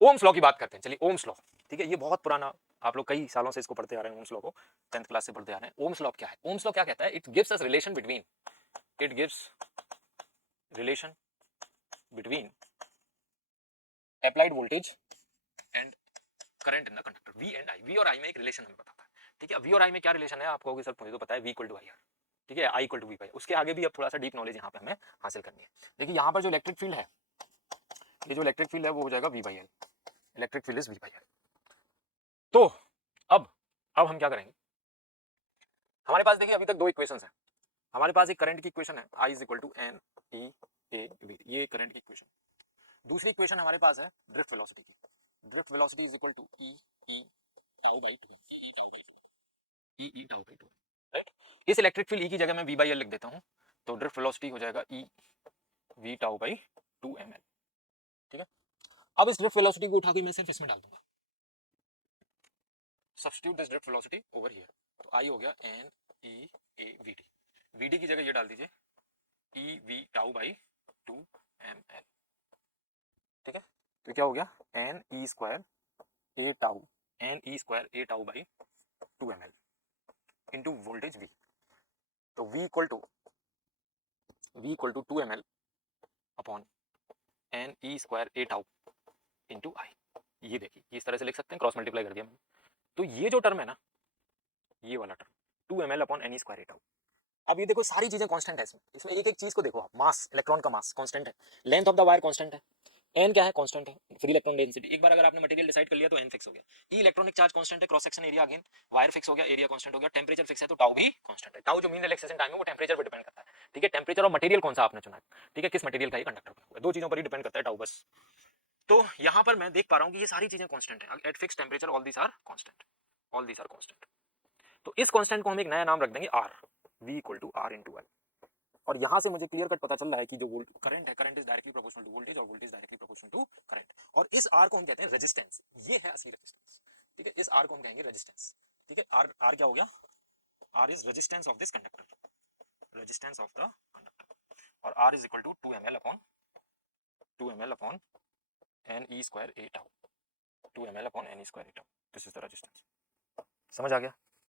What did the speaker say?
Ohm's law की बात करते हैं। चलिए ओम्स लॉ, ठीक है, ये बहुत पुराना, आप लोग कई सालों से इसको पढ़ते आ रहे हैं, ओम्स लॉ को 10th क्लास से पढ़ते आ रहे हैं। ओम्स लॉ क्या है? ओम्स लॉ क्या कहता है? It gives us relation between, it gives relation between applied voltage and current in the conductor, V and I. V और आई में एक रिलेशन हमें बताता है, ठीक है। वी और आई में क्या रिलेशन है? आप कहोगे सर मुझे तो पता है, V equal to I R, ठीक है, I equal to V by. उसके आगे भी अब थोड़ा सा डीप नॉलेज यहाँ पे हमें हासिल करनी है। देखिए यहाँ पर जो इलेक्ट्रिक फील्ड है, ये जो इलेक्ट्रिक फील्ड है वो हो जाएगा V by L, electric field is V by L. तो अब हम क्या करेंगे? हमारे पास देखिए अभी तक दो इक्वेशंस हैं। हमारे पास एक करंट की इक्वेशन है, I is equal to n e A v, ये करंट की इक्वेशन। दूसरी इक्वेशन हमारे पास है ड्रिफ्ट वेलोसिटी की, drift velocity is equal to e tau by two, e tau by two, right. इस इलेक्ट्रिक फील्ड ई की जगह मैं वी बाई एल लिख देता हूँ, तो ड्रिफ्ट वेलोसिटी हो जाएगा E we tau by two M L, ठीक है। अब इस ड्रिफ्ट वेलोसिटी को उठा के मैं सिर्फ इसमें डाल दूंगा, substitute this drift velocity over here, तो आई हो गया n e A v d, v d की जगह ये डाल दीजिए e we tau by two M L, ठीक है। तो क्या हो गया? N E square A tau, n E square A tau by two M l into voltage v. तो v equal to two M L upon N E square A tau into आई। ये देखिए इस तरह से लिख सकते हैं, क्रॉस मल्टीप्लाई कर दिया मैंने। तो ये जो टर्म है ना, ये वाला term two M L upon N E square A tau. अब ये देखो सारी चीजें कांस्टेंट है इसमें, इसमें एक एक चीज को देखो आप, मास, इलेक्ट्रॉन का मास कांस्टेंट है, length of the wire constant है, एन क्या है? कांस्टेंट है, फ्री इलेक्ट्रॉन डेंसिटी। एक बार अगर आपने मटेरियल डिसाइड कर लिया तो एन फिक्स हो गया। ई इलेक्ट्रॉनिक चार्ज कांस्टेंट है, cross section area again, wire fix हो गया, एरिया कांस्टेंट हो गया, टेंपरेचर फिक्स है तो टाउ भी कांस्टेंट है। टाउ जो मीन रिलैक्सेशन टाइम है वो टेंपरेचर पर डिपेंड करता है, ठीक है। टेंपरेचर और मटेरियल कौन सा आपने चुना है, ठीक है, किस मटेरियल का ये कंडक्टर बना हुआ है, दो चीजों पर ही डिपेंड करता है टाउ बस। तो यहाँ पर मैं देख पा रहा हूँ कि ये सारी चीजें कांस्टेंट है, at fix temperature all these are constant, all these are constant. तो इस कांस्टेंट को हम एक नया नाम रख देंगे R, V equal to R into L. और यहां से मुझे क्लियर कट पता चल रहा है कि जो करंट है, current is directly proportional to voltage और voltage directly proportional to current. और इस आर को हम कहते हैं रेजिस्टेंस, ये है असली रेजिस्टेंस, ठीक है। इस आर को हम कहेंगे रेजिस्टेंस, ठीक है। आर आर क्या हो गया? R is resistance of this conductor, resistance of the conductor. और R is equal to two M L upon N E square A tau, two M L upon N E square A tau, this is the resistance. समझ आ गया?